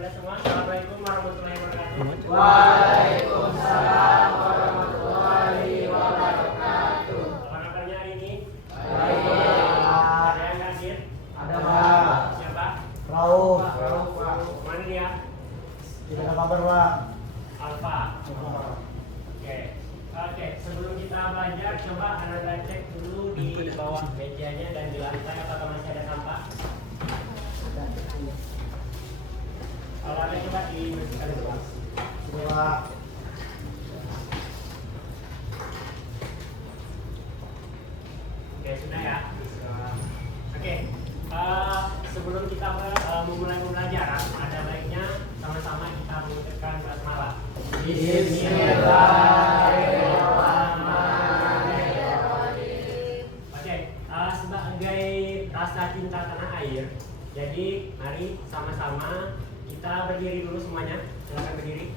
Anda semua. Assalamualaikum warahmatullahi wabarakatuh. Waalaikumsalam warahmatullahi wabarakatuh. Apa kabarnya hari ini? Baik. Ada yang hadir? Ada Pak. Siapa? Rauf. Mana dia? Tidak ada kabar Pak. Alfa. Oke. Sebelum kita belajar, coba Anda cek dulu di bawah mejanya dan di lantai apakah masih ada sampah. Kalau ada coba dibersihkan dulu. Sudah Pak. Oke, sudah ya. Oke. Sebelum kita memulai pembelajaran, ada baiknya sama-sama kita mengucapkan basmalah. Bismillahirrahmanirrahim. Oke, sebagai rasa cinta tanah air, jadi mari sama-sama kita berdiri dulu semuanya. Silakan berdiri.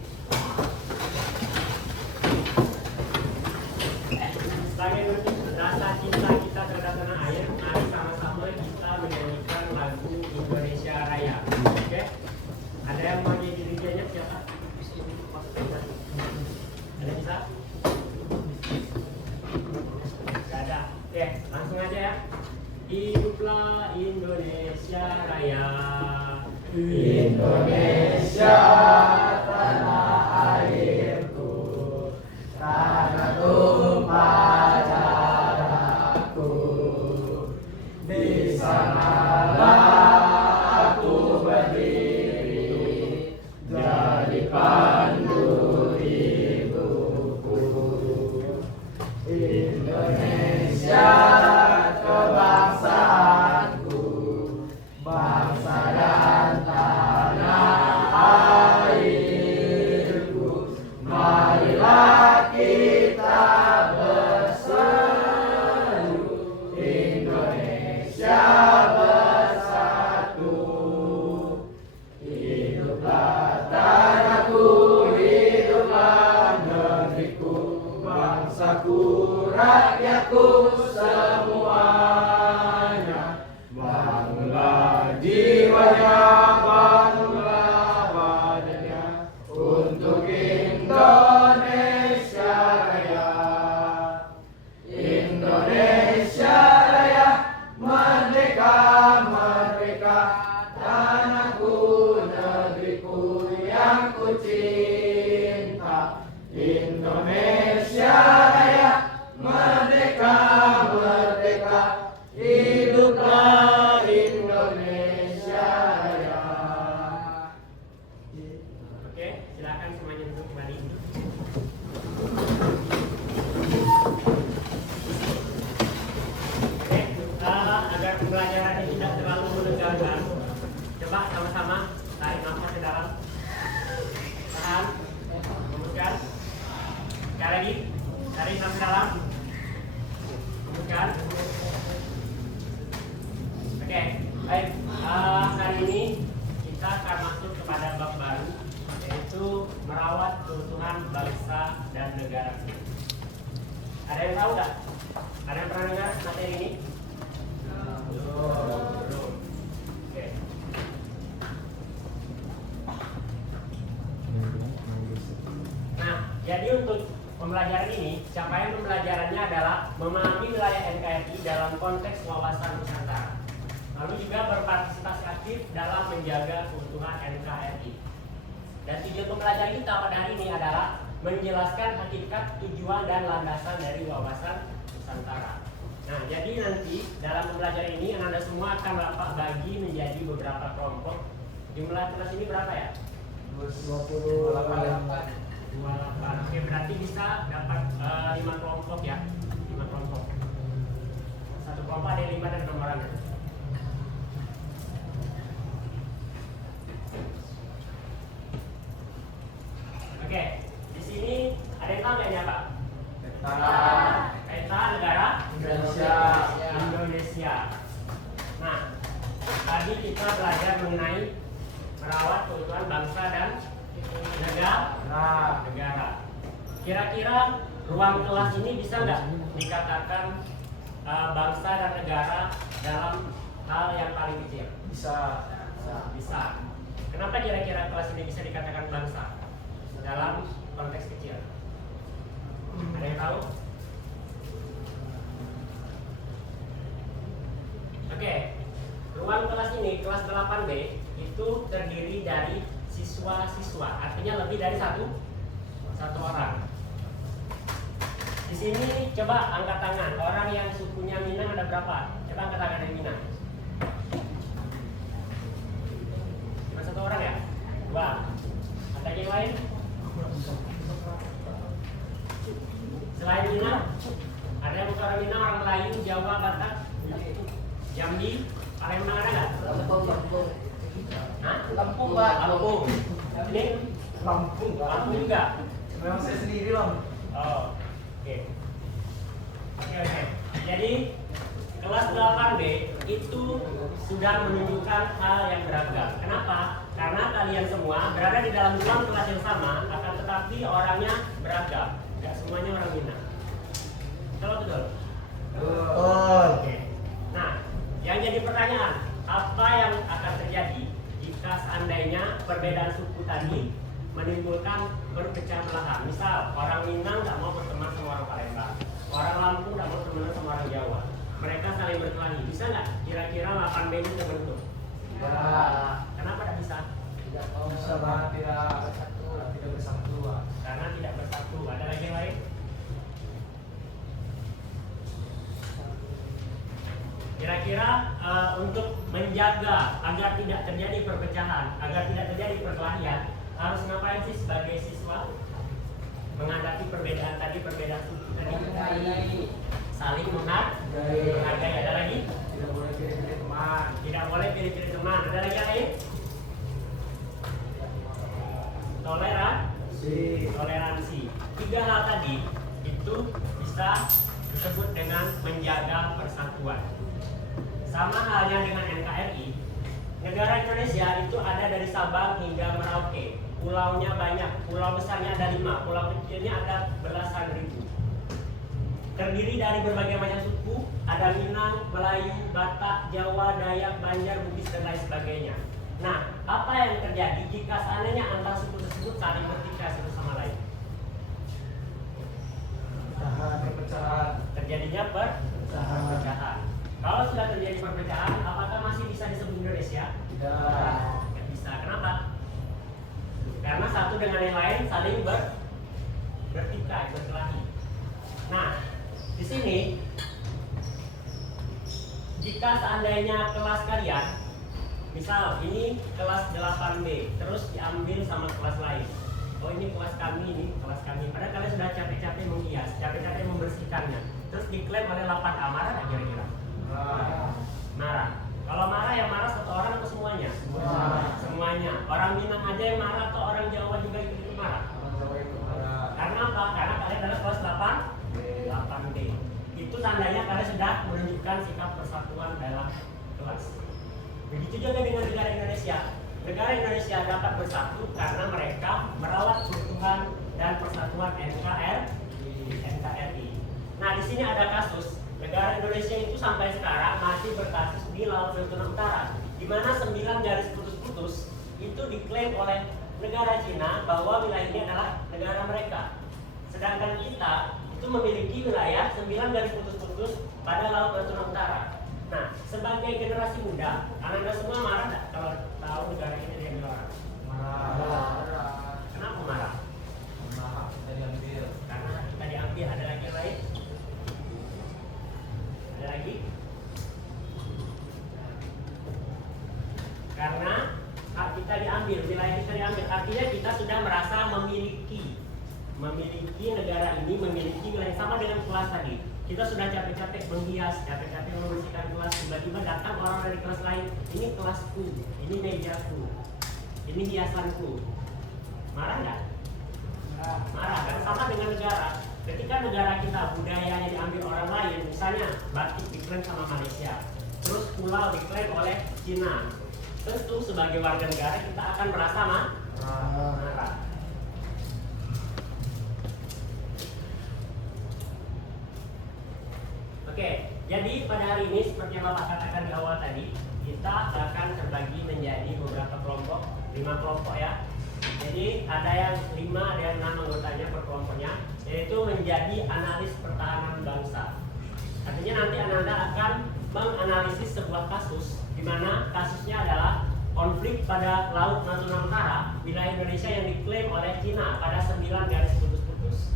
Sebagai rasa cinta kita terhadap tanah air, mari sama-sama kita menyanyikan lagu Indonesia Raya. Oke? Ada yang mau jadi dirinya siapa? Ada bisa? Gak ada. Oke, langsung aja ya. Hiduplah Indonesia Raya. Indonesia tanah airku, tanah tumpah darahku. Di sanalah aku berdiri, jadi pandu hidupku. Indonesia kebangsaanku, bangsa dan tanah airku. Marilah kita berseru, Indonesia bersatu. Hiduplah tanahku, hiduplah negeriku, bangsaku, rakyatku semuanya. Bangunlah jiwanya, bangunlah badannya, untuk Indonesia Raya. Indonesia Raya, merdeka, merdeka, tanahku, negeriku yang ku cinta. Indonesia Raya, merdeka, merdeka, hiduplah Indonesia Raya. Oke, silakan semuanya duduk kembali. Oke, agar pembelajaran ini tidak terlalu menegangkan, coba sama-sama tarik nafas ke dalam. Tahan, hembuskan. Sekali lagi, tarik nafas ke dalam. Hembuskan. Oke, baik. Hari ini kita akan masuk kepada bab baru, yaitu merawat keutuhan bangsa dan negara. Ada yang tahu nggak? Ada yang pernah dengar materi ini? Belum. Oke. Nah, jadi untuk pembelajaran ini, capaian pembelajarannya adalah memahami wilayah NKRI dalam konteks wawasan Nusantara. Lalu juga berpartisipasi aktif dalam menjaga keutuhan NKRI. Dan tujuan pembelajaran kita pada hari ini adalah menjelaskan hakikat, tujuan, dan landasan dari wawasan Nusantara. Nah, jadi nanti dalam pembelajaran ini Anda semua akan Bapak bagi menjadi beberapa kelompok. Jumlah kelas ini berapa ya? 28. 28. Oke, berarti bisa dapat 5 kelompok ya. 5 kelompok. Satu kelompok ada 5 dan 6 orang. Oke, di sini ada yang tahu nggak apa? Peta negara Indonesia. Nah, tadi kita belajar mengenai merawat keutuhan bangsa dan negara. Kira-kira ruang kelas ini bisa nggak dikatakan bangsa dan negara dalam hal yang paling kecil? Bisa. Bisa. Kenapa kira-kira kelas ini bisa dikatakan bangsa dalam konteks kecil? Ada yang tahu? Oke, ruang kelas ini, kelas 8B, itu terdiri dari siswa-siswa, artinya lebih dari satu orang. Di sini coba angkat tangan, orang yang sukunya Minang ada berapa? Coba angkat tangan dari Minang. Cuma satu orang ya? Dua. Ada yang lain? Selain Minang, ada yang bukan orang Minang, orang Melayu, Jawa, Batak, Jambi, Palembang ada nggak? Lampung. Hah? Lampung, Pak. Lampung. Ini Lampung. Lampung juga. Memang saya sendiri, Lam. Oh, oke. Oke. Jadi kelas 8B itu sudah menunjukkan hal yang beragam. Kenapa? Karena kalian semua berada di dalam ruang kelas yang sama, akan tetapi orangnya beragam. Tidak semuanya orang Minang. Betul? Oke. Nah, yang jadi pertanyaan, apa yang akan terjadi jika seandainya perbedaan suku tadi menimbulkan perpecahan lahan? Misal, orang Minang tidak mau berteman sama orang Palembang, orang Lampung tidak mau berteman sama orang Jawa. Mereka saling berkelahi. Bisa nggak kira-kira 8B ini terbentuk? Ya. Kenapa tidak bisa? Tidak bisa, Pak. Tidak bersatu. Karena tidak bersatu. Ada lagi yang lain? Kira-kira untuk menjaga agar tidak terjadi perpecahan, agar tidak terjadi perkelahian, harus ngapain sih sebagai siswa menghadapi perbedaan tadi, perbedaan suku tadi? Saling menghargai. Ada lagi? Tidak boleh pilih-pilih teman. Tidak boleh pilih-pilih teman. Ada lagi yang lain? Toleransi. 3 hal tadi itu bisa disebut dengan menjaga persatuan. Sama halnya dengan NKRI, negara Indonesia itu ada dari Sabang hingga Merauke. Pulaunya banyak, pulau besarnya ada 5, pulau kecilnya ada belasan ribu. Terdiri dari berbagai macam suku, ada Minang, Melayu, Batak, Jawa, Dayak, Banjar, Bugis, dan lain sebagainya. Nah, apa yang terjadi jika seandainya antar suku tersebut saling bertikai satu sama lain? Perpecahan. Terjadinya perpecahan. Kalau sudah terjadi perpecahan, apakah masih bisa disebut Indonesia? Tidak. Tidak bisa. Kenapa? Karena satu dengan yang lain saling bertikai, berkelahi. Nah, di sini jika seandainya kelas kalian, misal ini kelas 8B, terus diambil sama kelas lain. Oh, ini kelas kami, ini kelas kami. Padahal kalian sudah capek-capek menghias, capek-capek membersihkannya. Terus diklaim oleh 8A, marah nggak kira-kira? Marah. Kalau marah, yang marah satu orang atau semuanya? Semuanya. Orang Minang aja yang marah atau orang Jawa juga ikut marah? Karena apa? Karena kalian adalah kelas 8B. Itu tandanya kalian sudah menunjukkan sikap persatuan dalam kelas. Begitu juga dengan negara Indonesia. Negara Indonesia dapat bersatu karena mereka merawat keutuhan dan persatuan NKRI. Nah, di sini ada kasus negara Indonesia itu sampai sekarang masih berkasus di Laut Natuna Utara, di mana 9 garis putus-putus itu diklaim oleh negara Cina bahwa wilayah ini adalah negara mereka. Sedangkan kita itu memiliki wilayah 9 garis putus-putus pada Laut Natuna Utara. Nah, sebagai generasi muda, Anda semua marah nggak kalau tahu negara ini diambil orang? Marah. Kenapa marah? Kita diambil. Karena kita diambil. Ada lagi yang lain? Ada lagi? Karena hak kita diambil, wilayah kita diambil. Artinya kita sudah merasa memiliki negara ini, memiliki wilayah sama dengan kelas tadi. Kita sudah capek-capek menghias, capek-capek membersihkan kelas. Tiba-tiba datang orang dari kelas lain. Ini kelasku, ini mejaku, ini hiasanku. Marah nggak? Marah kan? Sama dengan negara. Ketika negara kita budayanya diambil orang lain, misalnya batik diklaim sama Malaysia, terus pulau diklaim oleh Cina, tentu sebagai warga negara kita akan merasa marah. Oke, jadi pada hari ini seperti yang Bapak katakan di awal tadi, kita akan terbagi menjadi beberapa kelompok 5 kelompok ya. Jadi ada yang 5, ada yang 6 anggotanya per kelompoknya, yaitu menjadi analis pertahanan bangsa. Artinya nanti Anda akan menganalisis sebuah kasus, di mana kasusnya adalah konflik pada Laut Natuna Utara, wilayah Indonesia yang diklaim oleh Cina pada 9 garis putus-putus.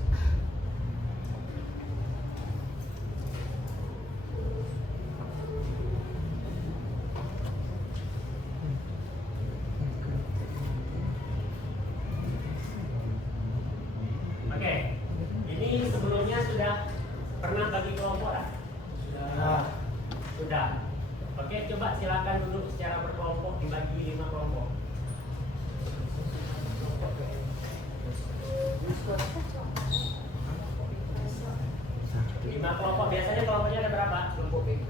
Oke, ini sebelumnya sudah pernah bagi kelompok kan? Sudah. Oke, coba silakan duduk secara berkelompok, dibagi 5 kelompok. Lima kelompok, biasanya kelompoknya ada berapa? Kelompok BK.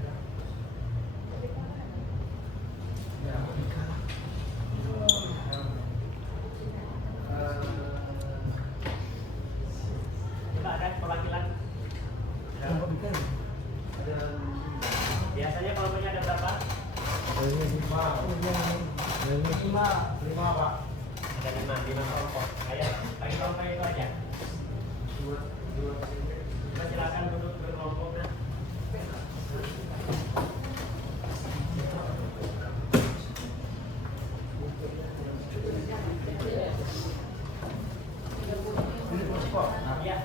Coba ada perwakilan. Kelompok BK. Biasanya kelompoknya ada berapa? 5 Pak. Ada 5 kelompok. Kayak bagi kelompok itu aja. Coba silakan duduk berkelompok. Nah. Iya.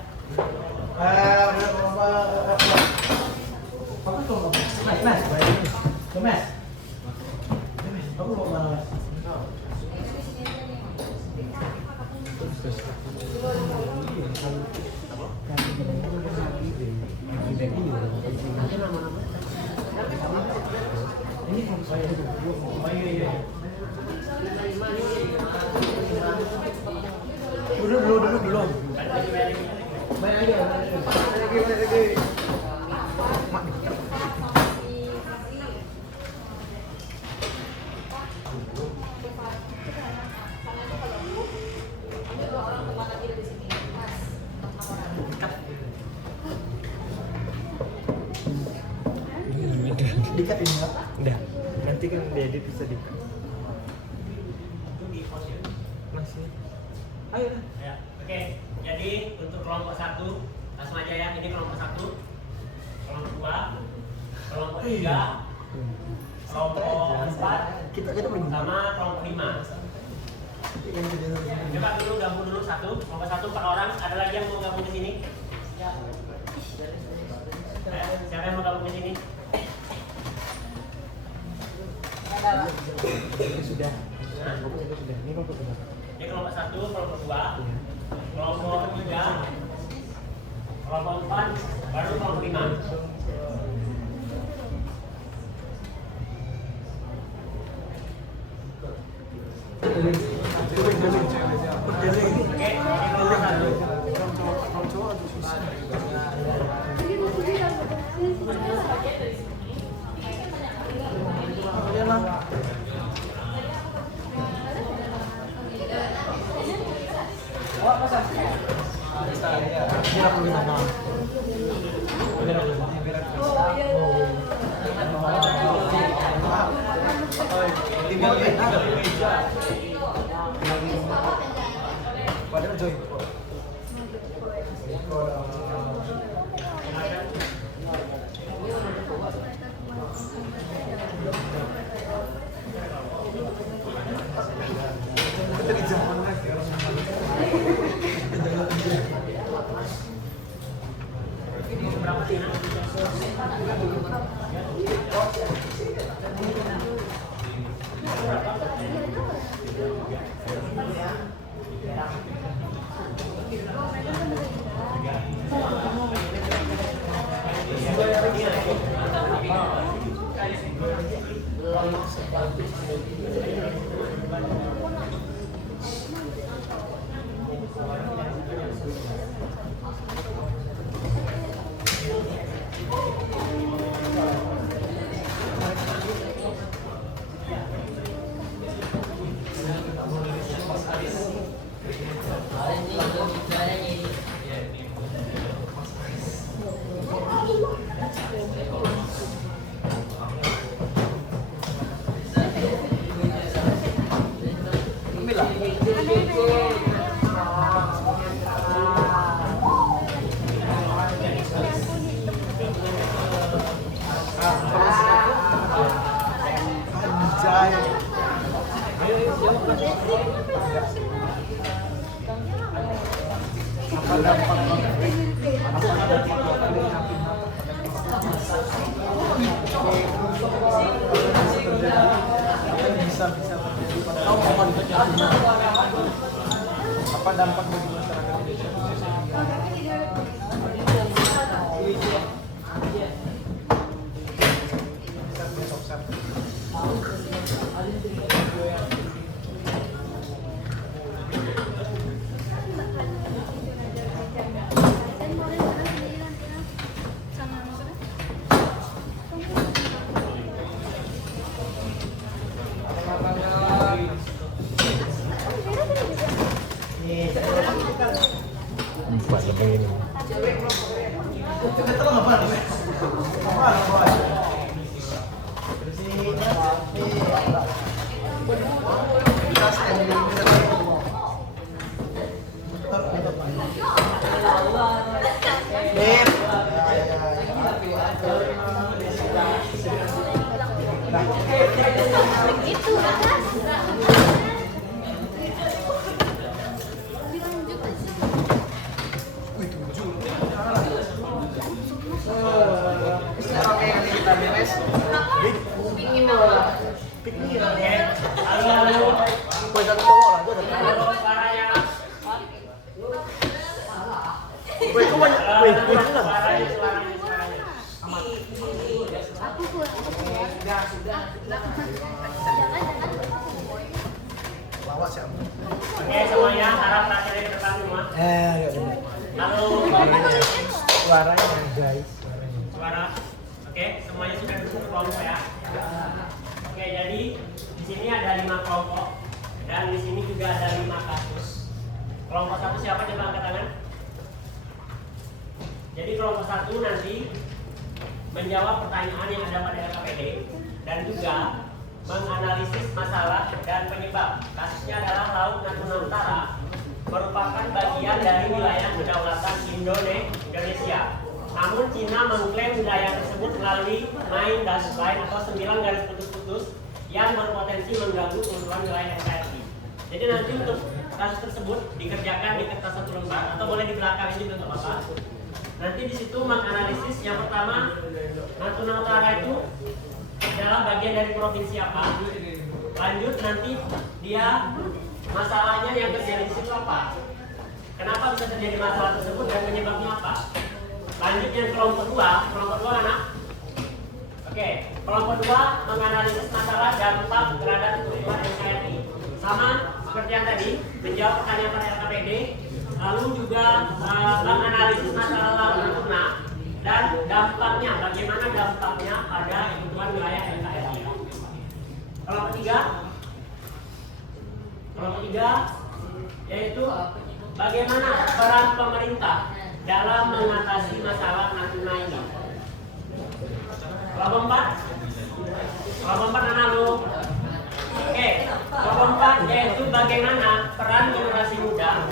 Dulu. Balik lagi. Dikat ini Pak? Udah, nanti kan diedit bisa dikat. Itu di pause ya. Masih. Ayo. Ya, oke. Jadi untuk kelompok 1, langsung aja ya. Ini kelompok 1, kelompok 2, kelompok 3, kelompok 4, Kita belum sama kelompok 5. Coba dulu gabung dulu kelompok 1 4 orang. Ada lagi yang mau gabung ke sini? Siapa yang mau gabung ke sini? Sudah. Nah, Sudah. Ini kelompok berapa? ini kelompok 1, kelompok 2, kelompok 3, kelompok 4, baru kelompok 5. Oke, ini kelompok 1. lah. Anjay. Apa dampak bisa terjadi pada apa dampak bagi masyarakat Indonesia Empat lebih ini. Itu atas. Oke semuanya, harap terakhir di depan semua. Lalu Suaranya guys. suara. Oke, semuanya sudah duduk kelompok ya. Oke, jadi di sini ada 5 kelompok dan di sini juga ada 5 kasus. Kelompok 1 siapa, coba angkat tangan. Jadi kelompok 1 nanti menjawab pertanyaan yang ada pada LKPD dan juga menganalisis masalah dan penyebab. Kasusnya adalah Laut Natuna Utara merupakan bagian dari wilayah kedaulatan Indonesia. Namun Cina mengklaim wilayah tersebut melalui 9 dash line atau 9 garis putus-putus yang berpotensi mengganggu keutuhan wilayah NKRI. Jadi nanti untuk kasus tersebut dikerjakan di kertas 1 lembar atau boleh di belakang ini untuk apa? Nanti di situ menganalisis yang pertama, Natuna Utara itu adalah bagian dari provinsi apa? Lanjut nanti dia masalahnya yang terjadi di situ apa? Kenapa bisa terjadi masalah tersebut dan penyebabnya apa? Lanjut yang kelompok 2 mana? Oke, kelompok 2 menganalisis masalah dampak terhadap keutuhan NKRI. Sama seperti yang tadi, menjawab pertanyaan pada LKPD, lalu juga menganalisis masalah Laut Natuna dan dampaknya, bagaimana dampaknya pada keutuhan wilayah NKRI. Kelompok 3 yaitu bagaimana peran pemerintah dalam mengatasi masalah Natuna ini. Kelompok 4 analog. Oke, kelompok 4 yaitu bagaimana peran generasi muda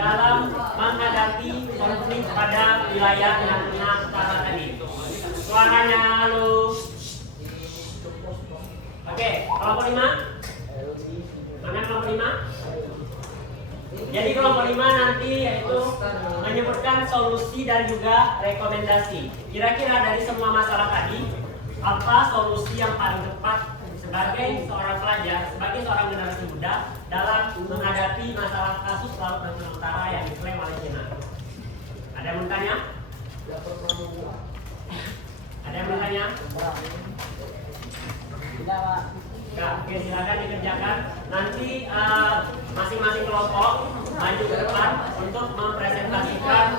dalam menghadapi konflik pada wilayah Natuna Utara tadi. Suaranya halo. Oke, kelompok 5. Mana kelompok 5? Jadi kelompok 5 nanti yaitu menyebutkan solusi dan juga rekomendasi. Kira-kira dari semua masalah tadi, apa solusi yang paling tepat sebagai seorang pelajar, sebagai seorang generasi muda dalam menghadapi masalah kasus Laut Natuna Utara yang diklaim oleh Cina? Ada yang bertanya? Ada yang bertanya? Ya, oke, silakan dikerjakan. Nanti masing-masing kelompok maju ke depan untuk mempresentasikan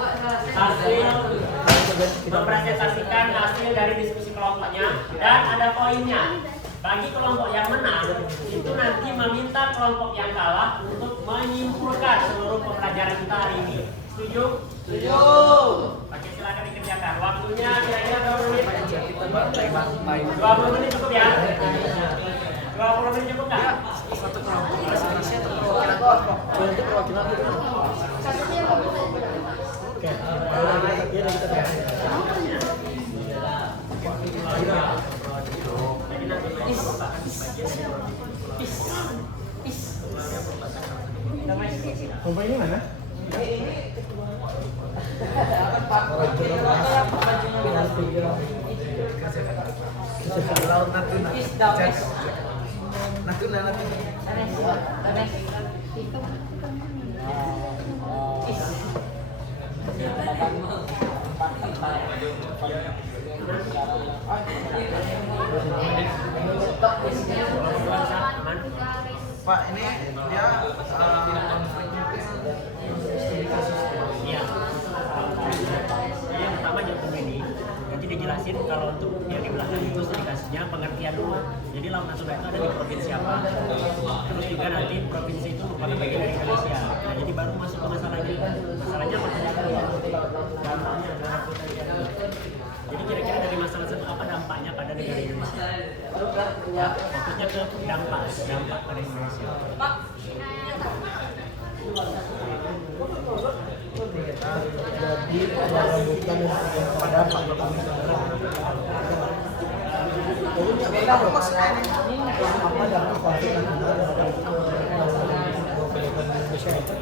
hasil dari diskusi kelompoknya dan ada poinnya. Bagi kelompok yang menang itu nanti meminta kelompok yang kalah untuk menyimpulkan seluruh pembelajaran kita hari ini. Setuju? Setuju. Oke, silakan dikerjakan. Waktunya kira-kira berapa menit? 20 menit cukup ya. 20 menit cukup nggak? Satu kelompok bahasa Indonesia atau perwakilan kelompok? Itu perwakilan itu. Satunya nggak boleh. Oke. Kalau kita tanya. Jadi nanti bahkan di bagian Kompanya mana? Laut Natuna. Natuna. Pak, ini dia konfliknya studi kasus. Iya. Jadi yang pertama jantung ini nanti dijelasin kalau untuk yang di belakang itu studi kasusnya pengertian dulu. Jadi Laut Natuna itu ada di provinsi apa. Terus juga nanti provinsi itu merupakan bagian dari Indonesia. Nah, jadi baru masuk ke masalahnya. Masalahnya apa saja? Dampaknya adalah potensial. Jadi kira-kira dari masalah itu apa dampaknya pada negara Indonesia? Ya, fokusnya ke dampak pada Indonesia. Jadi bukan pada apa? Apa maksudnya ini? Apa dampak konflik antara Indonesia itu?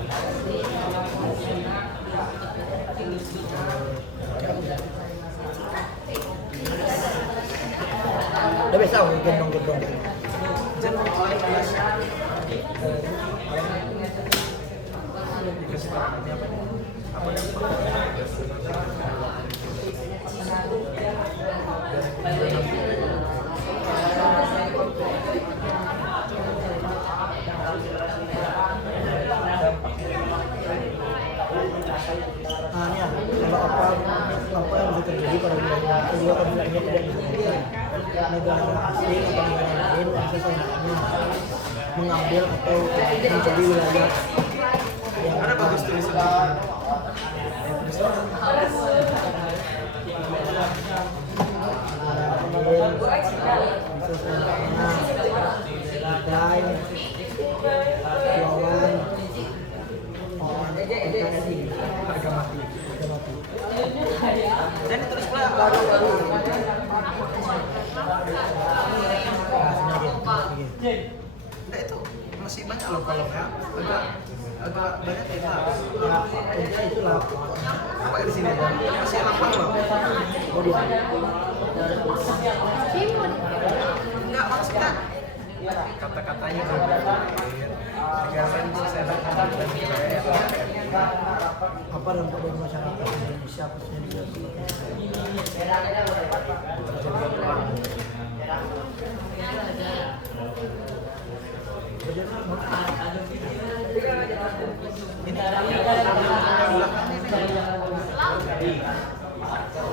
Udah biasa gendong-gendong. Jangan oleh Indonesia. Dikasih tahu ini apa? Apa Nah, ini ya, kalau apa yang bisa terjadi pada wilayah kedua kabilahnya tidak diinginkan negara asing atau negara lain yang sesungguhnya mengambil atau mencari wilayah yang mana bagus tulisan? Harga mati. Jadi terus pula enggak itu masih banyak loh kolomnya. Agak banyak ya. Ya, itulah Apa di sini? Masih lapar loh. Enggak maksudnya kata-katanya kan negara lain bisa saya dan apa dampak bagi masyarakat Indonesia khususnya di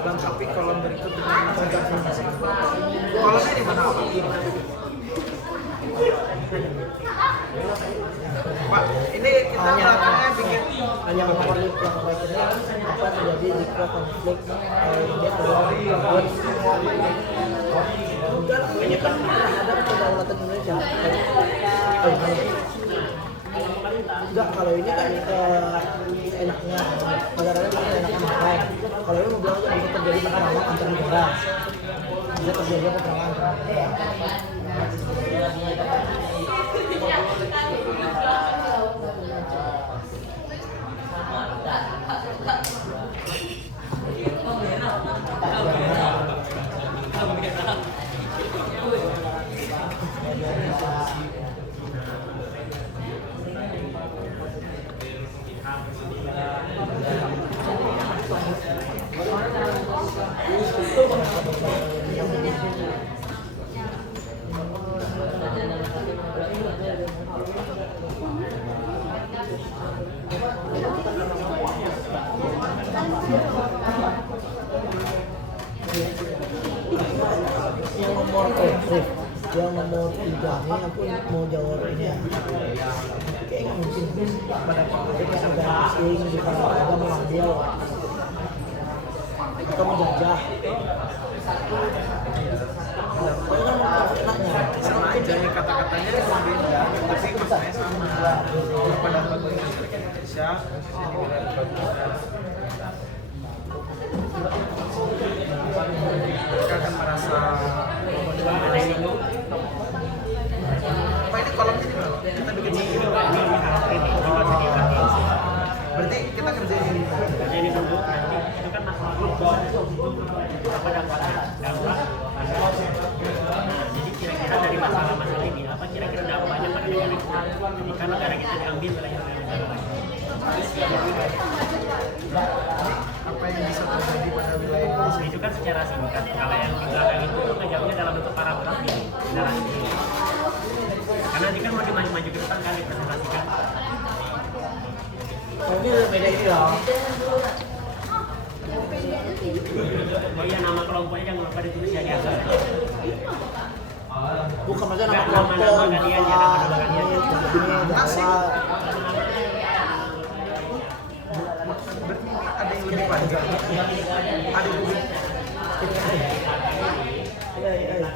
lengkapi kolom berikut dengan informasi. Kolomnya di mana Pak? Pak, ini kita belakangnya bikin hanya mengetahui pelakon ini apa terjadi jika konflik India terhadap ini kan terhadap kedaulatan Indonesia. Enggak, kalau ini kan enaknya negaranya kan enaknya makan. Kalau ini mau bilang aja bisa terjadi peperangan antar negara, bisa terjadi peperangan antar negara. Yang nomor 3 ini aku mau jawab ini ya. Kayak nggak mungkin pada negara asing di mana mengambil atau menjajah. Pokoknya kan enaknya sama aja yang kata Indonesia, khususnya di wilayah Indonesia. Mereka akan merasa apa ini kolomnya di mana? Kita bikin sendiri. Berarti kita kerjain ini. Jadi dulu nanti itu kan masalah kelompok apa dampaknya dampak. Nah, jadi kira-kira dari masalah-masalah ini apa kira-kira dampaknya pada negara kita jika negara kita diambil oleh negara lain. Apa yang bisa terjadi pada wilayah Indonesia? Itu kan secara singkat. Kalau yang di belakang itu ngejawabnya dalam bentuk paragraf ini. Karena nanti kan mau dimaju-maju ke depan kan dipresentasikan. Oh, ini beda ini loh. Oh iya, nama kelompoknya jangan lupa ditulis ya di atas. Bukan maksudnya nama Nama kelompok. kalian ya, nama kalian ya. Asik. Berarti ada yang lebih panjang. Ada yang lebih. Iya, iya, iya.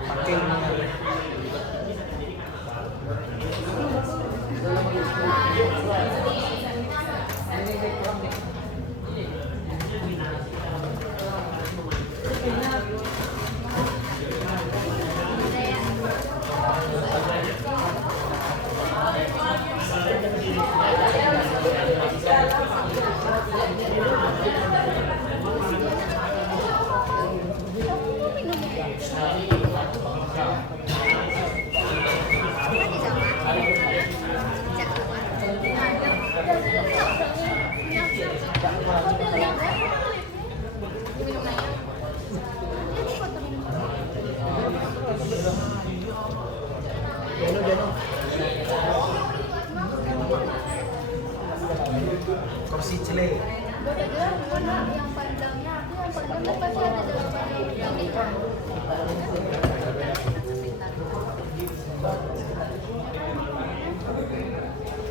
Pakai ini. Kursi cile. Yang panjangnya aku yang panjang pasti ada jawabannya.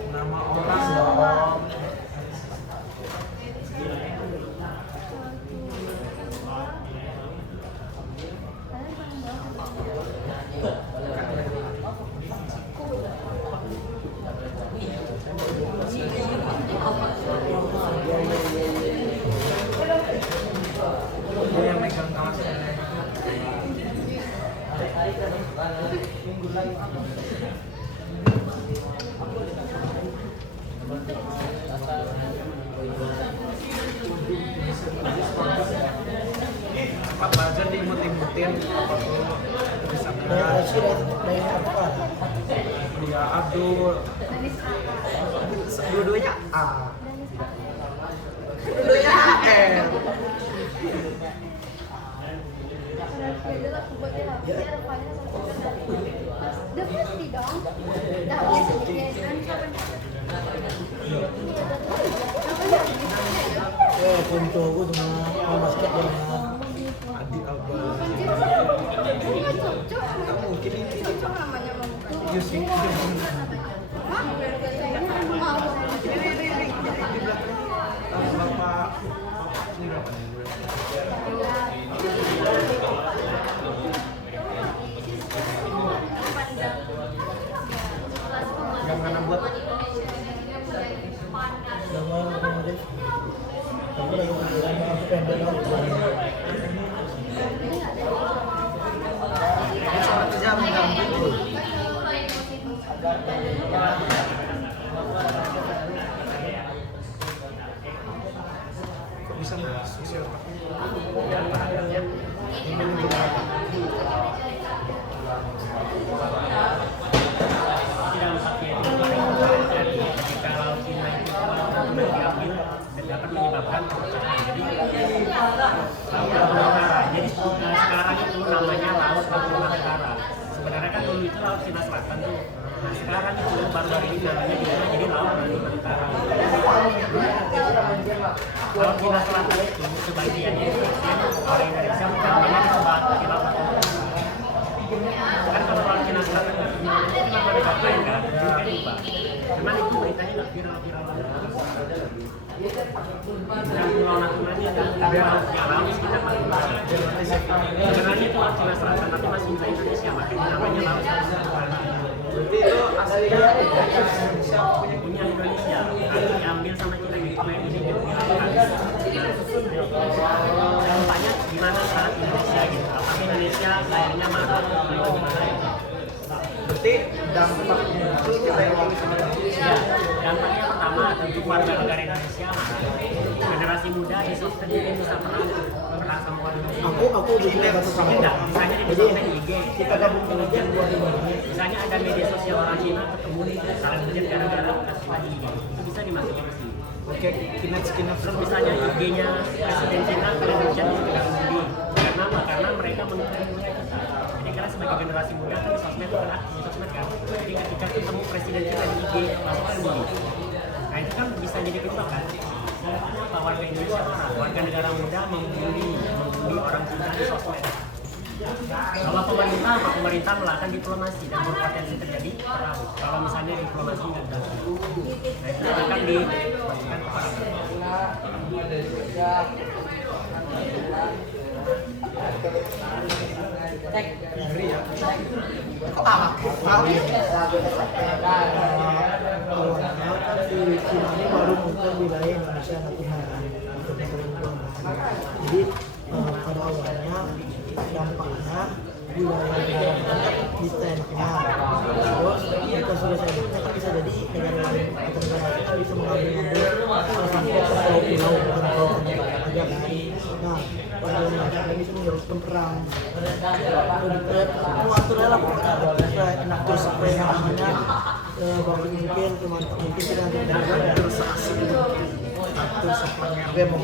Nama orang dong. Dia yang megang kaosnya. Apa belajar diimut-imutin apa tuh bisa Dari sih dari apa? dia Abdul dua-duanya A dua-duanya AR Udah pasti dong. Dah biasanya kan. Ya, kunci aku sama basket dan Adi Abah mungkin ini Yusuf Bapak ini berapa nih? Yang mana buat nama kemudian aku lagi mengalami aku pengen soal kerja mengganggu tuh. Kok bisa sosial ini menjelaskan Jika laut Cina itu benar-benar diambil dan dapat menyebabkan jadi laut Utara. Jadi sekarang itu namanya laut Utara. Sebenarnya kan dulu itu laut Cina Selatan tuh. Nah sekarang itu baru-baru ini namanya diubah jadi laut Utara. Laut Cina Selatan itu sebagiannya itu orang Indonesia namanya disebut di laut Utara. Kan kalau laut Cina Selatan kan cuma pada lain kan, juga diubah. Cuman itu beritanya nggak viral-viral banget. Dan Pulau Natuna kan ada garam sekitar Natuna. Sebenarnya itu Laut Cina Selatan, tapi masih di Indonesia, makanya namanya Laut Cina Selatan. Berarti itu aslinya Punya Indonesia, nanti diambil sama kita gitu, main di sini dampaknya gimana sekarang Indonesia gitu? Apakah Indonesia airnya mahal atau gimana? berarti dampaknya itu kita yang Ya, dampaknya pertama untuk warga negara Indonesia, generasi muda di sosmed juga bisa pernah sama warga Indonesia. Aku udah juga satu sama Enggak, misalnya di jadi sosmed di IG, kita gabungin aja dua ini. misalnya ada media sosial orang Cina ketemu saling bejat gara-gara kasih lagi IG, itu bisa dimasukin ke sini. oke kinat Terus misalnya IG-nya Presiden Cina kalau bejat itu tidak sendiri. Karena apa? Karena mereka menilai kita. Jadi karena sebagai generasi muda kan di sosmed kan aktif di sosmed kan. Jadi ketika ketemu Presiden Cina di IG, masukkan dulu. Nah itu kan bisa jadi penyebab kan. Dampaknya apa? Warga Indonesia marah, warga negara muda membuli orang Cina di sosmed. Kalau pemerintah melakukan diplomasi dan berpotensi terjadi perang. Kalau misalnya diplomasi nggak berhasil, nah itu akan dimasukkan ke perang. ngeri ya kok Awalnya kan di Cina ini baru muncul wilayah Indonesia Natuna untuk negara. Jadi pada awalnya dampaknya wilayah negara bisa enaknya. Terus kita sudah sebutnya kan bisa jadi negara lain atau negara kita bisa mengambil sampai ke pulau-pulau atau aja kan. Nah, pada negara ini bisa menyebabkan perang. Mau aturnya lah pokoknya enak terus supaya namanya bagus mungkin cuma mungkin kita nanti ada terus terus gue mau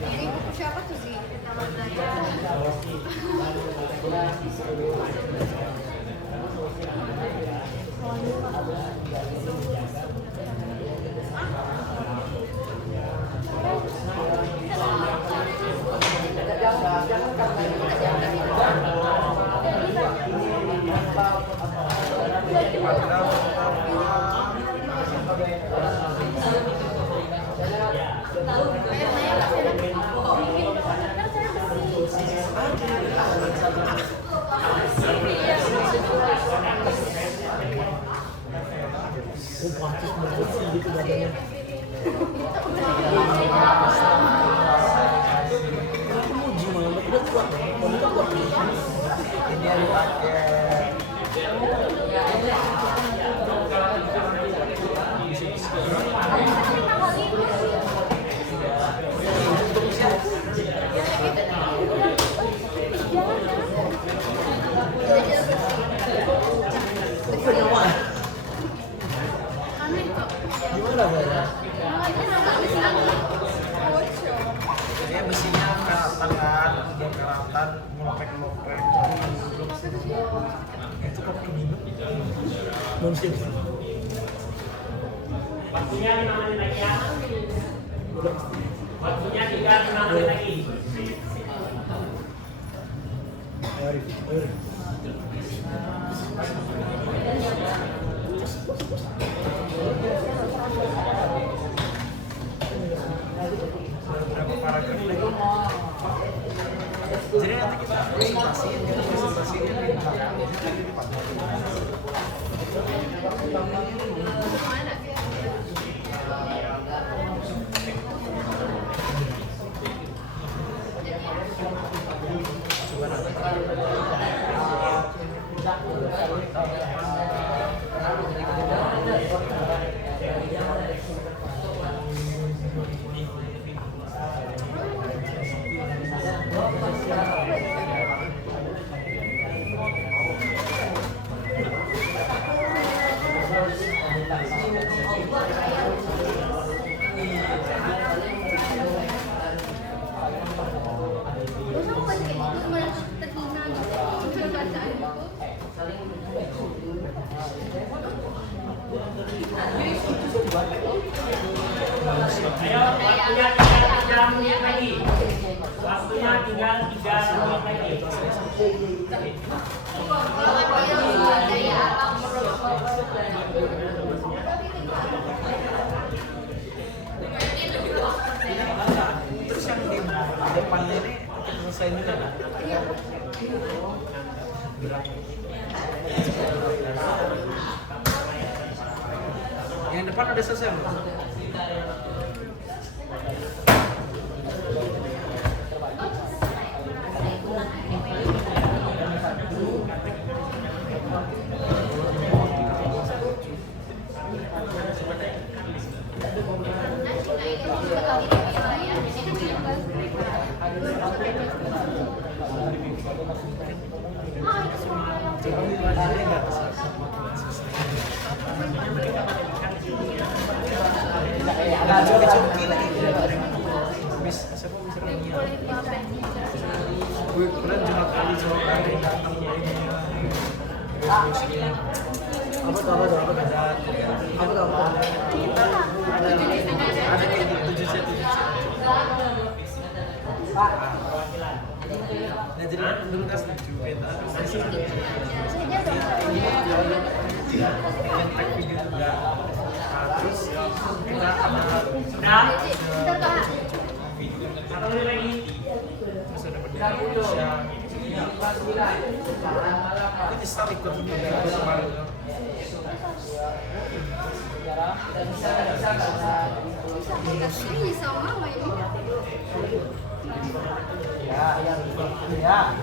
Ini buku siapa tuh sih? Taman Belajar. pantas banget sih gitu badannya. Aku muji malah udah kuat, wanita kuat. ini yang pakai Penyawa. Gimana Pak? ini mesinnya karatan kan udah karatan ngopek Itu kopi minum. Nonsin. Waktunya 5 menit lagi ya. Udah. Waktunya 5 menit lagi. Arif, Arif. berapa paragraf lagi jadi nanti kita presentasi ini lagi dipakai Ayo, waktunya tinggal 3 menit lagi. Waktunya tinggal 3 menit lagi. Terus yang di depannya ini kita selesai juga kan? Yang depan udah selesai belum? Coki lagi. Bisa siapa bisa lagi? Gue pernah cuma kali kita ada kayak gitu 7 set. Nah jadi dulu kan setuju beta yang tag video juga. Terus kita ada Satu menit lagi. terus ada bendera Indonesia. Itu bisa ikut juga kemarin. Ini sama nggak ini? Ya.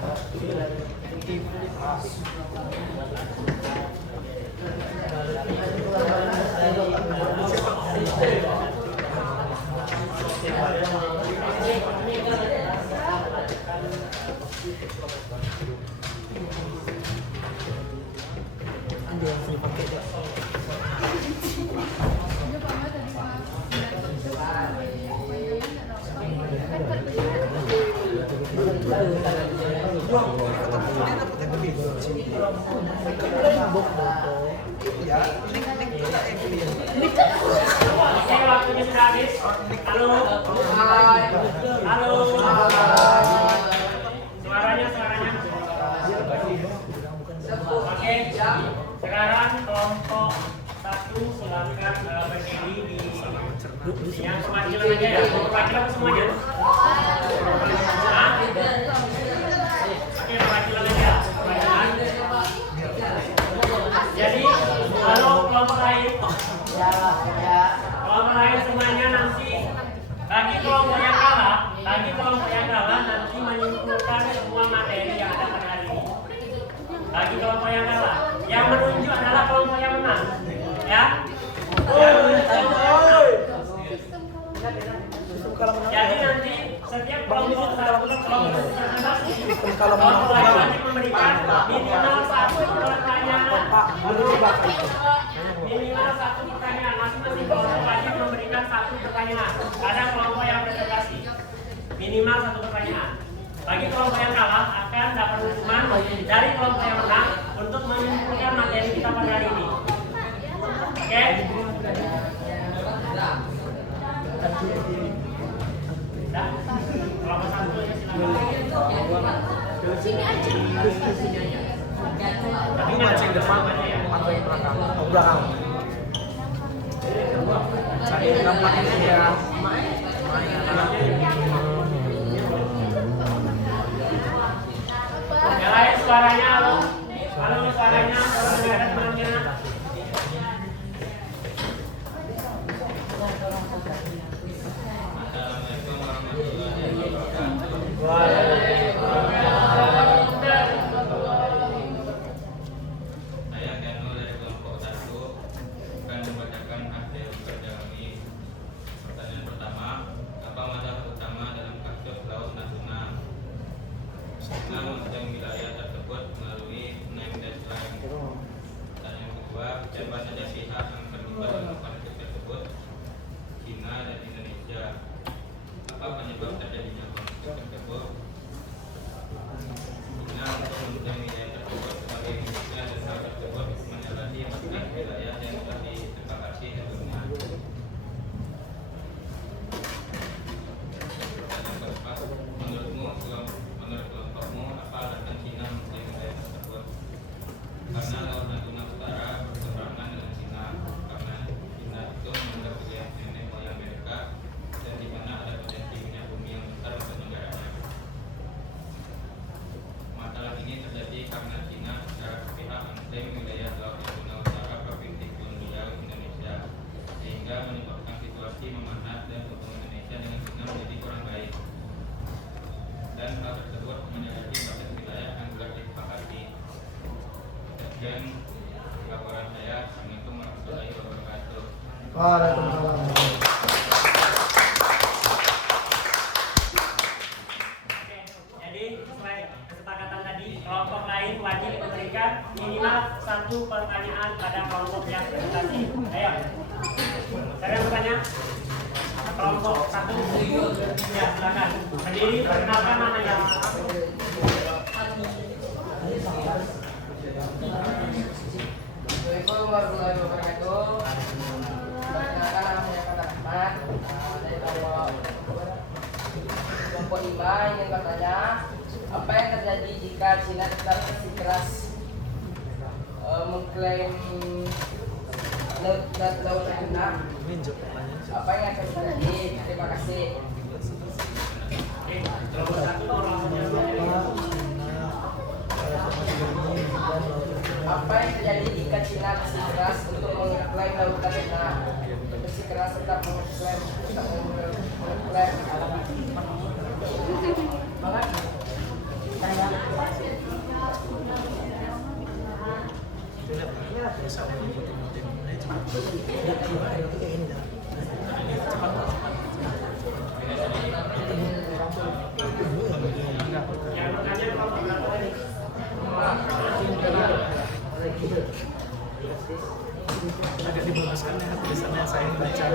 Ada yang sering pakai deh. Ada banget tadi Pak. Ya, link kita yang pilih. Oke, waktunya sudah habis. Halo. Halo. Suaranya. Oke, sekarang kelompok 1 silakan berdiri di yang perwakilan aja ya. Perwakilan semuanya. Hah? Oke, perwakilan aja. Perwakilan. Jadi, kalau kelompok lain, kelompok lain semuanya nanti bagi kelompok yang kalah nanti menyimpulkan semua materi yang ada pada hari ini. Bagi kelompok yang kalah, yang menunjuk adalah kelompok yang menang, ya. Jadi nanti setiap kelompok wajib memberikan minimal 1 pertanyaan. Minimal 1 pertanyaan. Masing-masing kelompok wajib memberikan 1 pertanyaan. Ada kelompok yang presentasi. Minimal 1 pertanyaan. Bagi kelompok yang kalah akan dapat hukuman dari kelompok yang menang untuk menyimpulkan materi kita pada hari ini. Oke? Dah. Kelompok 1 ya silakan. Sini aja. Tapi mancing depan aja ya. Atau yang belakang? Belakang. Cari yang gampang ini ya. Yang lain suaranya halo. Halo suaranya. Kalau ada temannya. Saya Ganu dari kelompok 1 akan membacakan hasil kerja kami. Pertanyaan pertama, apa masalah utama dalam kasus Laut Natuna? China memegang wilayah tersebut melalui 9 deadline. Pertanyaan kedua, siapa saja pihak yang terlibat dalam konflik tersebut? China dan Indonesia. Apa penyebab terjadinya konflik tersebut? China untuk memegang wilayah tersebut sebagai Indonesia dan hal tersebut menyalahi batas wilayah yang telah disepakati sebelumnya. Waalaikumsalam. Oke, jadi sesuai kesepakatan tadi, kelompok lain wajib memberikan minimal 1 pertanyaan pada kelompok yang presentasi. Ayo, saya yang bertanya. Kelompok 1, ya silakan. Berdiri, perkenalkan namanya. Assalamualaikum warahmatullahi wabarakatuh. Perkenalkan nama saya Fatan Ahmad dari kelompok 5 ingin bertanya, apa yang terjadi jika Cina tetap bersikeras mengklaim laut Natuna? Apa yang akan terjadi? Terima kasih. Oke, kelompok 1 orangnya. Apa yang terjadi jika Cina bersikeras untuk mengklaim laut Natuna? Bersikeras tetap mengklaim Yang bertanya kelompok 1. Agak dibaguskan ya tulisannya saya baca.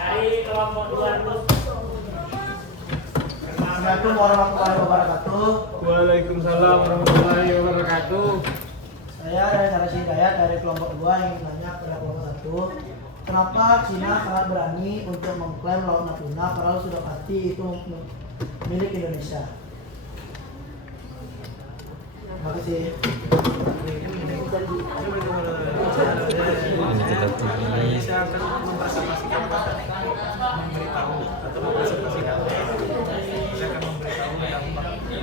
Dari kelompok 2 dulu. Assalamualaikum warahmatullahi wabarakatuh. Waalaikumsalam warahmatullahi wabarakatuh. Saya dari Sarasi Hidayat dari kelompok 2 yang bertanya pada kelompok 1. Kenapa Cina sangat berani untuk mengklaim Laut Natuna padahal sudah pasti itu milik Indonesia? Terima kasih. Indonesia akan mempresentasikan memberitahu atau mempresentasikan. Saya akan memberitahu dampak. Saya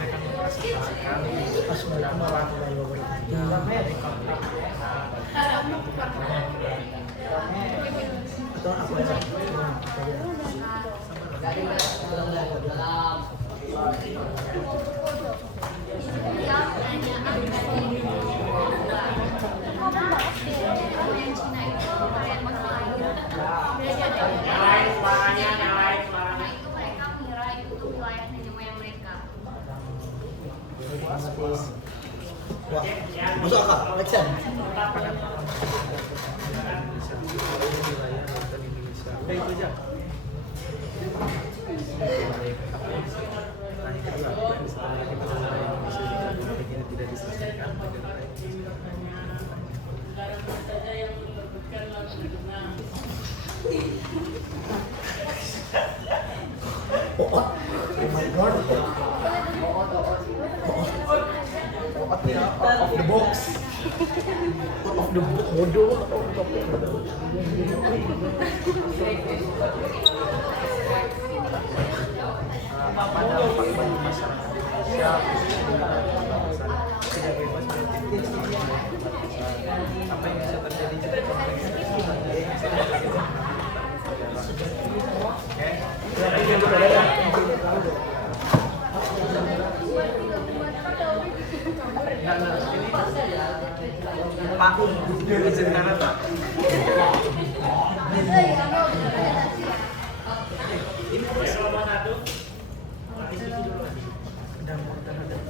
akan mempresentasikan Assalamualaikum warahmatullahi wabarakatuh. Atau apa ya? Yang lain suaranya, yang lain suaranya. Itu mereka mengira itu tuh wilayah nenek moyang mereka. Wah, masuk akal. Action. Udah itu aja. Nah, yang kedua, misalnya kita mulai Indonesia juga begini tidak diselesaikan. Oh my god. Out of the box. Out of the box. Bodoh. Apa dampak bagi masyarakat Indonesia tidak bebas beraktivitas, apa yang bisa terjadi jika konteks ini Pak sebentar Pak. Kelompok 1. Dampak terhadap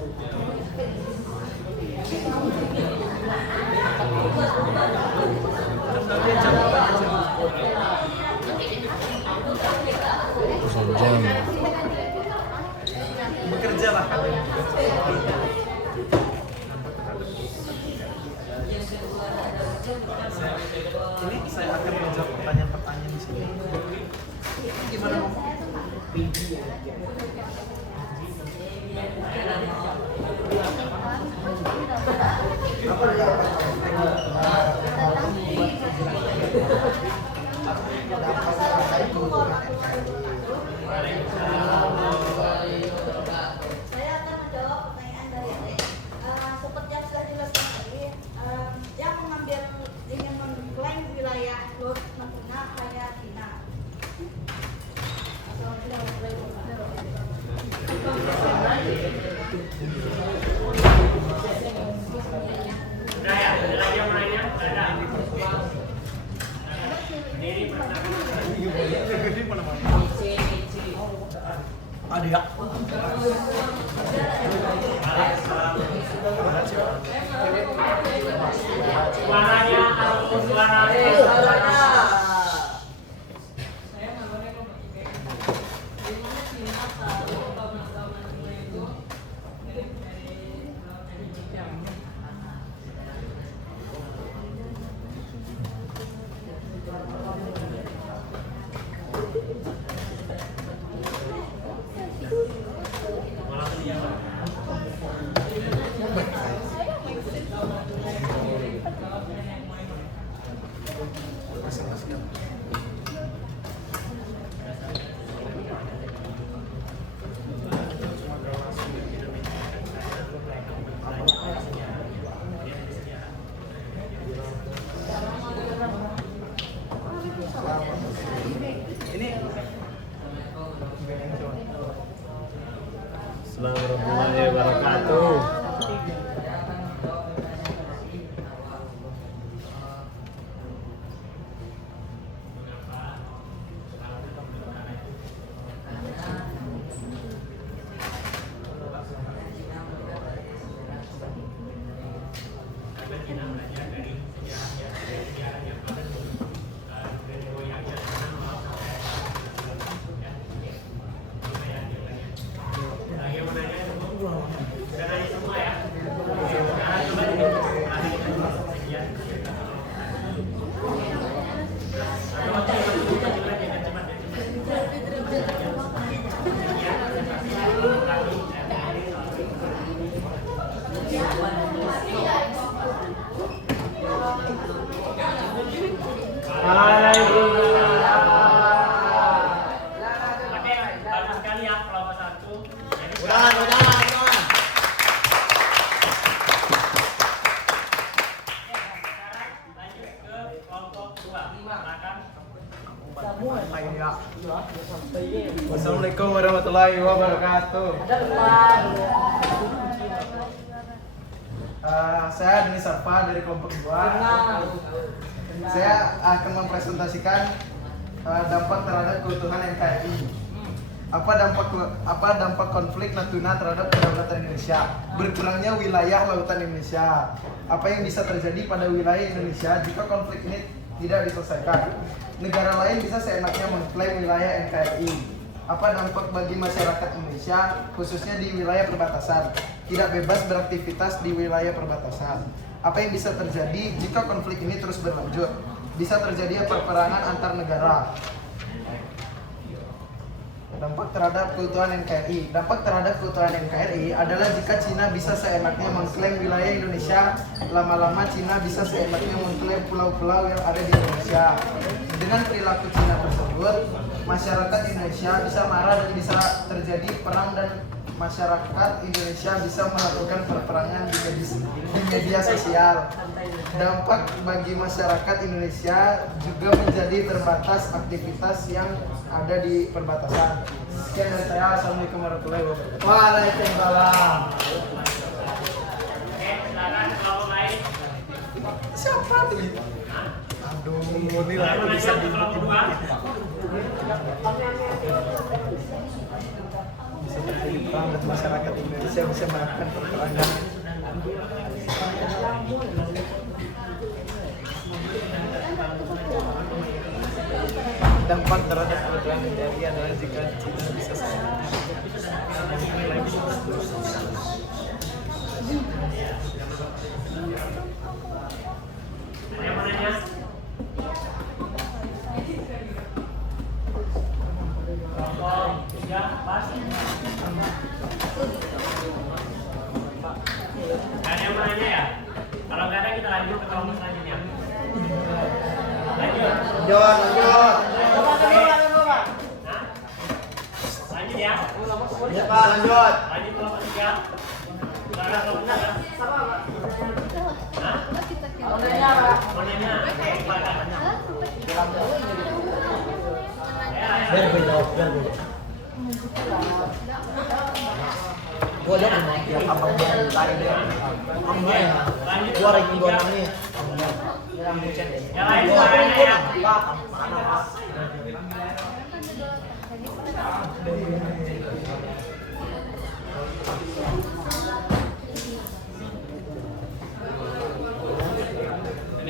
bekerja lah kalian. Ini saya akan menjawab pertanyaan-pertanyaan di sini. Gimana ngomong? Udah ya, ada lagi yang mau nanya? Ada. Berdiri Ada ya. Suaranya harus suaranya. Assalamualaikum warahmatullahi wabarakatuh. Oke, bagus sekali ya kelompok 1. Udahan. Sekarang lanjut ke kelompok 2. Silakan. Assalamualaikum warahmatullahi wabarakatuh. Saya Denis Sarfa dari kelompok 2. Saya akan mempresentasikan dampak terhadap keutuhan NKRI. Apa dampak konflik Natuna terhadap kedaulatan Indonesia? Berkurangnya wilayah lautan Indonesia. Apa yang bisa terjadi pada wilayah Indonesia jika konflik ini tidak diselesaikan? Negara lain bisa seenaknya mengklaim wilayah NKRI. Apa dampak bagi masyarakat Indonesia, khususnya di wilayah perbatasan? Tidak bebas beraktivitas di wilayah perbatasan. Apa yang bisa terjadi jika konflik ini terus berlanjut? Bisa terjadi peperangan antar negara. Dampak terhadap keutuhan NKRI. Dampak terhadap keutuhan NKRI adalah jika Cina bisa seenaknya mengklaim wilayah Indonesia, lama-lama Cina bisa seenaknya mengklaim pulau-pulau yang ada di Indonesia. Dengan perilaku Cina tersebut, masyarakat Indonesia bisa marah dan bisa terjadi perang dan masyarakat Indonesia bisa melakukan perperangan di media sosial. Dampak bagi masyarakat Indonesia juga menjadi terbatas aktivitas yang ada di perbatasan. Sekian dari saya. Assalamualaikum warahmatullahi wabarakatuh. Waalaikumsalam. Oke, silakan kelompok lain. Siapa tuh? Aduh, ini lah aku bisa Menanya ke kelompok 2. bisa terjadi perang dan masyarakat Indonesia bisa melakukan perperangan. Dampak terhadap keutuhan NKRI adalah jika Cina bisa Ada yang mau nanya? Kelompok 3, pas. Ada yang mau nanya ya? Kalau nggak ada kita lanjut ke kelompok selanjutnya. Lanjut. Lanjut. Nah, lanjut ya. Ya Pak, lanjut. Lanjut kelompok 3. Sekarang kelompok 3. Hah? Mau nanya? Oke, silakan. Biar gue jawab. Gua lihat cuma tiap abang dia tarik dia. Ambil ya. Gua ranking 26 nih. Yang lain suaranya ya.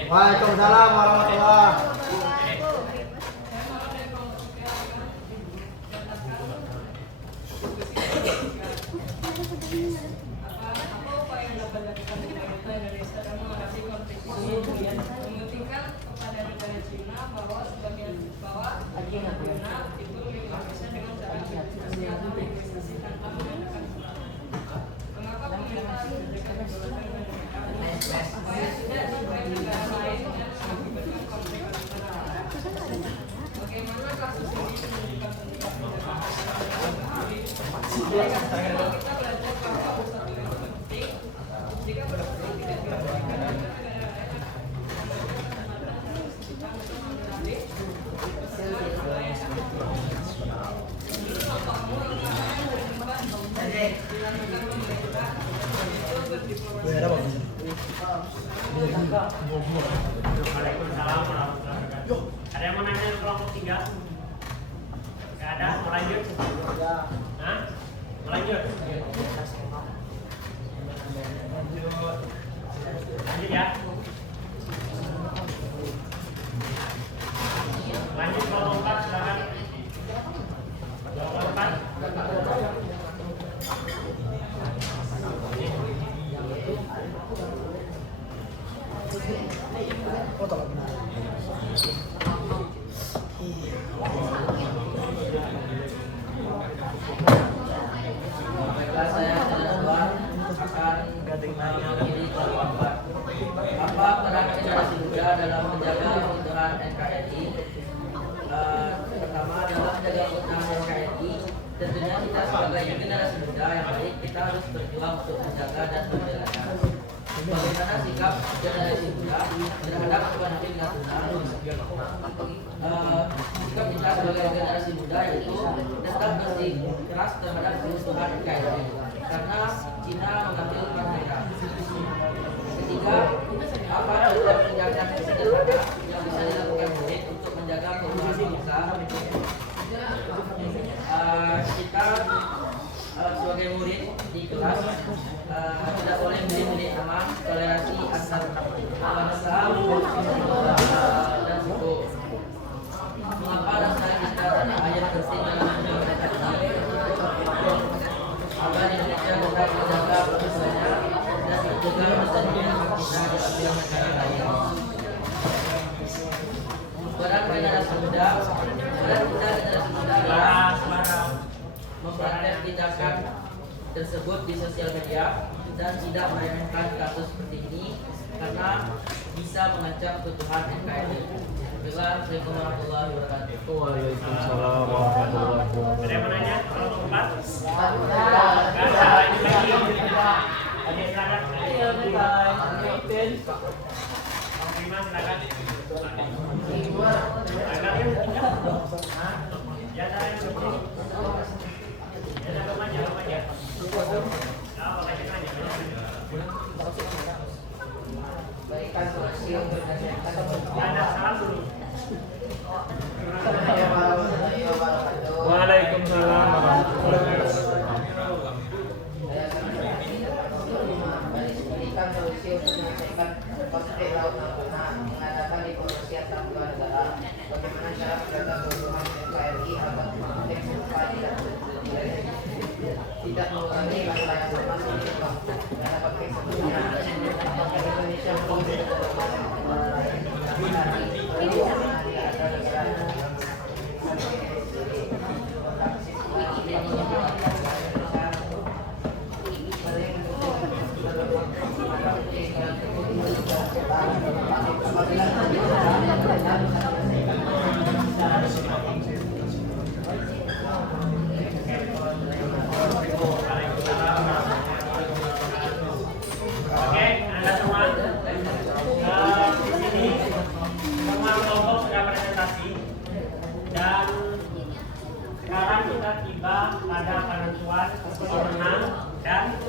Waalaikumsalam warahmatullahi. Mementingkan kepada negara Cina bahwa sebagian China itu mengindonesia dengan cara investasi atau investasi tanpa menggunakan dolar. Mengapa pemerintah menjaga kedaulatan mereka? Supaya tidak diklaim negara lain dengan mengakibatkan konflik kenegaraan. Bagaimana kasus ini menunjukkan pentingnya kita belajar bahwa satu yang penting jika berpenting tidak dilakukan Waalaikumsalam warahmatullahi wabarakatuh. Ada yang mau nanya kelompok 3? Gak ada, mau lanjut? Hah? Mau lanjut? Lanjut ya. Lanjut kelompok 4, silakan. Kelompok 4. Oh, tolong benar. Baiklah, saya telah akan mengakhiri kelompok 4. Apa peran generasi muda dalam menjaga keutuhan NKRI? Pertama adalah menjaga keutuhan NKRI. Tentunya kita sebagai generasi muda yang baik, kita harus berjuang untuk menjaga dan membelanya. Bagaimana sikap generasi muda terhadap konflik nasional? Sikap kita sebagai generasi muda yaitu tetap bersikeras terhadap keutuhan NKRI karena Cina mengambil kemerdekaan. Ketiga, apa contoh penjagaan sederhana yang bisa dilakukan murid untuk menjaga keutuhan bangsa? Kita sebagai murid di kelas tidak boleh milih-milih nama, toleransi antar bangsa dan suku. Mengapa dasar kita dan ayat penting dalam menjaga agar Indonesia tetap menjaga kebesarannya dan menjaga persatuan kita di bidang negara lain. Peran generasi muda adalah memprotes tindakan tersebut di sosial media dan tidak meremehkan kasus seperti ini karena bisa mengancam keutuhan NKRI. Assalamualaikum warahmatullahi wabarakatuh. Waalaikumsalam warahmatullahi wabarakatuh. Ada yang mau nanya? Kelompok 4? Gak ada, lanjut lagi. Adik silakan. Terima, silakan. Ada yang tidak? Ya, ada yang begini. Ya, ada remaja. Ya, pakai nanya. Baikkan solusi untuk menyelesaikan Ada salam dulu. Waalaikumsalam warahmatullahi wabarakatuh. Berikan solusi untuk menyelesaikan konflik laut Natuna, mengadakan diplomasi antar dua negara. Bagaimana cara menjaga keutuhan NKRI agar konflik serupa tidak mengulangi masalah yang sama seperti karena konflik sebelumnya. Indonesia Oke, Anda semua di sini semua kelompok sudah presentasi dan sekarang kita tiba pada penentuan pemenang dan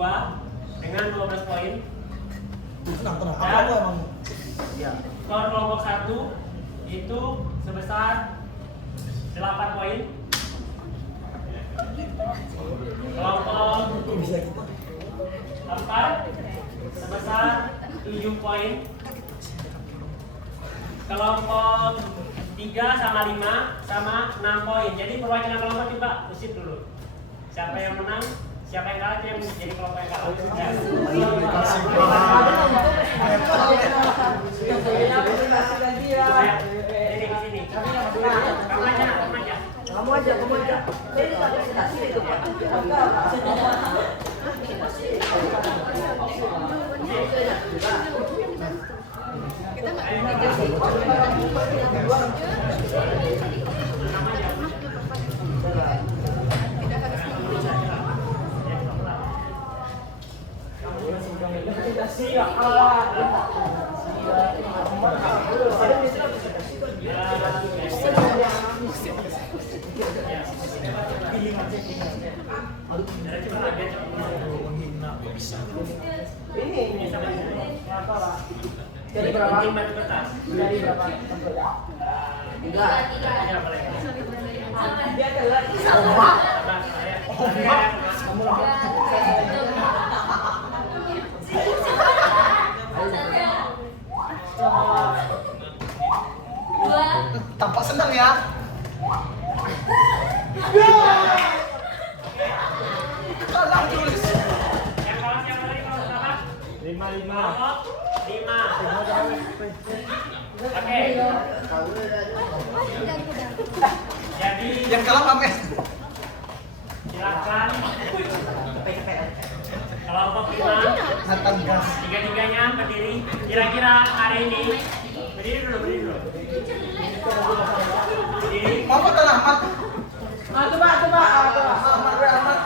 kedua dengan 12 poin. Tenang. Dan Apa emang? skor kelompok 1 itu sebesar 8 poin. Kelompok Bisa kita. 4 sebesar 7 poin. Kelompok 3 sama 5 sama 6 poin. Jadi perwakilan kelompok coba usip dulu. Siapa yang menang, siapa yang kalah, dia yang jadi kelompok yang kalah. Ini di sini. Kamu aja. Kamu aja. Saya dikasih itu Pak. Jadi berapa? Dari berapa? Tiga. Dia telat. Tampak senang ya. Salah tulis. Yang kalah siapa tadi kalau pertama? 5. Oke. Jadi Yang kalah pamer. silakan kelompok 5 Nathan gas. tiga-tiganya berdiri. Kira-kira hari ini berdiri dulu. Berdiri. Mau foto Ahmad? Coba. Ahmad gue Ahmad.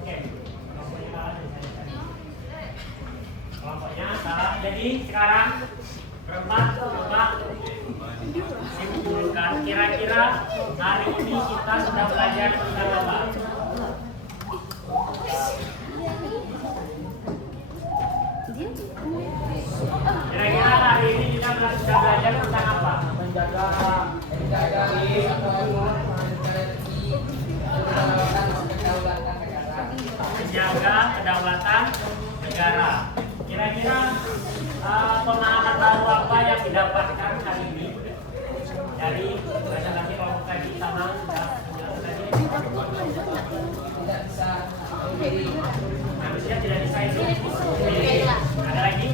Oke. Kelompoknya salah. Jadi sekarang berempat coba simpulkan kira-kira hari ini kita sudah belajar tentang apa? Kira-kira hari ini kita sudah belajar tentang apa? Menjaga Menjaga kedaulatan negara. Kira-kira pemahaman baru apa yang didapatkan hari ini dari presentasi kelompok tadi sama tadi? Manusia tidak bisa hidup sendiri. Ada lagi?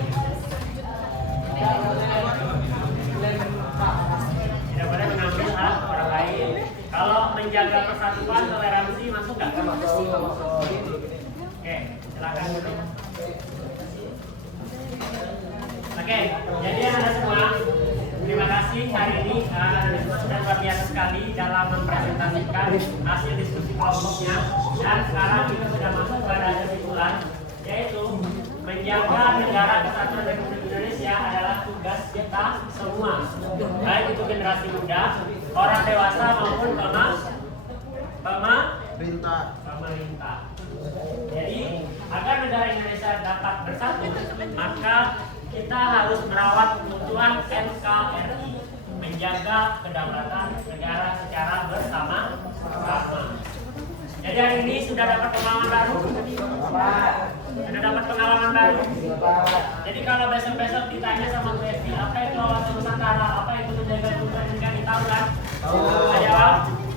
Tidak boleh mengambil hak orang lain. Kalau menjaga persatuan, toleransi masuk nggak? Oke, silakan dulu. Oke, jadi Anda semua, terima kasih hari ini sudah luar biasa sekali dalam mempresentasikan hasil diskusi kelompoknya. Dan sekarang kita sudah masuk pada kesimpulan, yaitu menjaga negara kesatuan Republik Indonesia adalah tugas kita semua, baik itu generasi muda, orang dewasa maupun pemerintah. Jadi agar negara Indonesia dapat bersatu, maka kita harus merawat keutuhan NKRI, menjaga kedaulatan negara secara bersama-sama. Jadi hari ini sudah dapat pengalaman baru. Jadi kalau besok-besok ditanya sama Bu Evi, apa itu wawasan Nusantara, apa itu menjaga keutuhan NKRI, tahu kan? Bisa jawab?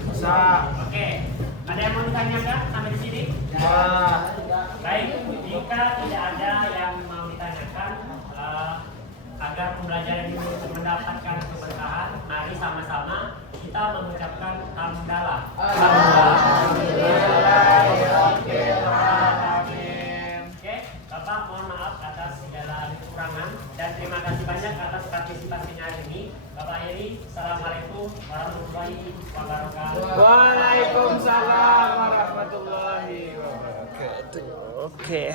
Bisa. Oke. Ada yang mau ditanyakan sampai di sini? Baik, jika tidak ada yang mau ditanyakan, agar pembelajaran ini mendapatkan keberkahan, mari sama-sama kita mengucapkan hamdalah. Oke, Bapak mohon maaf atas segala kekurangan dan terima kasih banyak atas partisipasinya hari ini. Bapak Heri, Assalamualaikum warahmatullahi wabarakatuh. Waalaikumsalam warahmatullahi wabarakatuh. Oke.